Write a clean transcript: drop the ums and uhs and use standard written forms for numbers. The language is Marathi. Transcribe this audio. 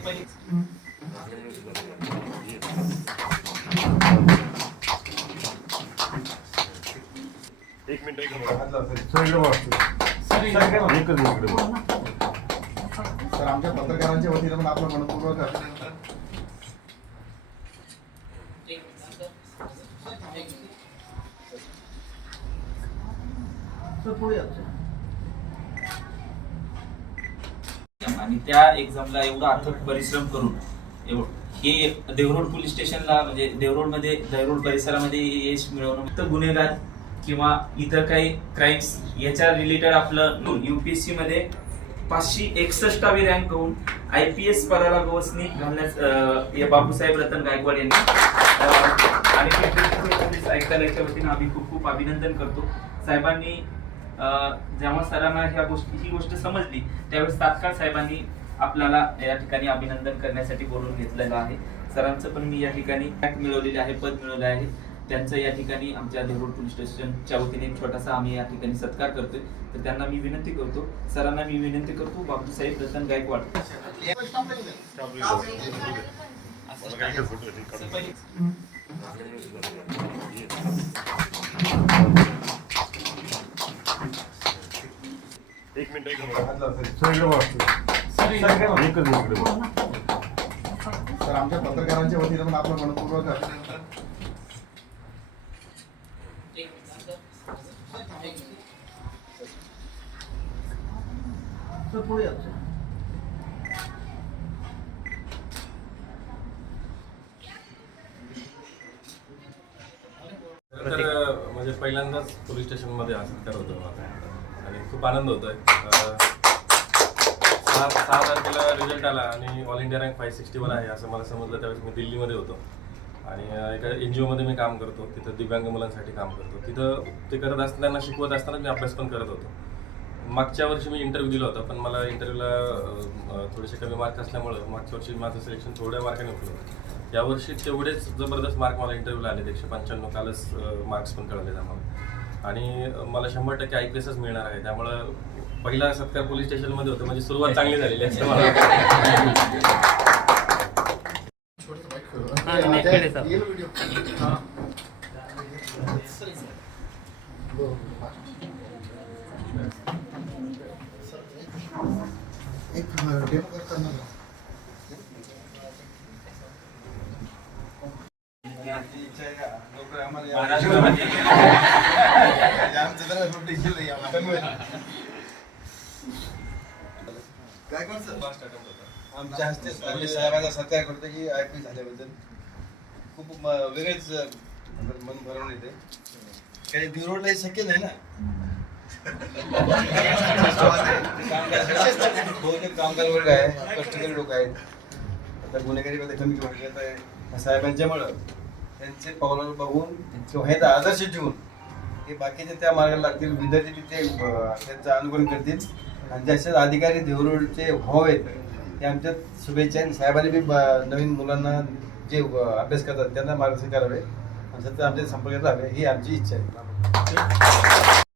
एक मिनिट सर आमच्या पत्रकारांच्या वतीने पण आपलं मनपूर्वक आणि त्या एक्झामला एवढा अथक परिश्रम करून हे देवरोड पोलीस स्टेशनला म्हणजे देवरोड परिसरामध्ये यश मिळवणं फक्त गुन्हेगार किंवा इतर काही क्राईम्स याच्या रिलेटेड आपलं युपीएससी मध्ये 561वी रँक होऊन IPS पदाला गवसणी घालण्यास बापूसाहेब रतन गायकवाड यांनी आणि पोलीस आयुक्तालयाच्या वतीने आम्ही खूप खूप अभिनंदन करतो. साहेबांनी जेव्हा सरांना ही गोष्ट समजली त्यावेळेस तात्काळ साहेबांनी आपल्याला या ठिकाणी अभिनंदन करण्यासाठी बोलवून घेतलेलं आहे. सरांचं पण मी या ठिकाणी रँक मिळवलेले आहे, पद मिळवले आहे. त्यांचं या ठिकाणी आमच्या देवरोड पोलीस स्टेशनच्या वतीने छोटासा आम्ही या ठिकाणी सत्कार करतोय. तर त्यांना मी विनंती करतो, सरांना मी विनंती करतो, बापूसाहेब रतन गायकवाड. एक मिनिट सर आमच्या पत्रकारांच्या वतीने पण आपलं मनपूर्वक तर म्हणजे पहिल्यांदाच पोलीस स्टेशनमध्ये हा सत्कार होतो मला आणि खूप आनंद होतोय. 6 तारखेला रिझल्ट आला आणि ऑल इंडिया रँक 561 आहे असं मला समजलं. त्यावेळेस मी दिल्लीमध्ये होतो आणि एका NGO मध्ये मी काम करतो. तिथं दिव्यांग मुलांसाठी काम करतो. तिथं ते करत असताना, त्यांना शिकवत असताना मी अभ्यास पण करत होतो. मागच्या वर्षी मी इंटरव्ह्यू दिला होता पण मला इंटरव्ह्यूला थोडेसे कमी मार्क असल्यामुळं मागच्या वर्षी माझं सिलेक्शन थोड्या मार्काने होतं. यावर्षी तेवढेच जबरदस्त मार्क मला इंटरव्ह्यूला आले. 195 कालच मार्क्स पण कळले आम्हाला आणि मला 100% IPSच मिळणार आहे. त्यामुळं पहिला सत्कार पोलीस स्टेशनमध्ये होतं म्हणजे सुरुवात चांगली झालेली असं मला आमच्या हस्ते साहेबांचा सत्कार करतो की IPS झाल्याबद्दल खूप वेगळेच मन भरून येते. काही देवरोडला शक्य नाही ना. बहुतेक कामगार वर्ग आहे, कष्टकरी लोक आहेत. आता गुन्हेगारी कमी वाटत साहेबांच्यामुळं त्यांचे पावलं बघून किंवा ह्याचा आदर्श ठेवून हे बाकीचे त्या मार्गाला लागतील. विद्यार्थी ते त्यांचं अनुकरण करतील आणि जसे अधिकारी देवरोडचे व्हावेत ते आमच्या शुभेच्छा. साहेबांनी बी नवीन मुलांना जे अभ्यास करतात त्यांना मार्गदर्शन करावे आणि सध्या आमच्या संपर्कात राहावे ही आमची इच्छा आहे.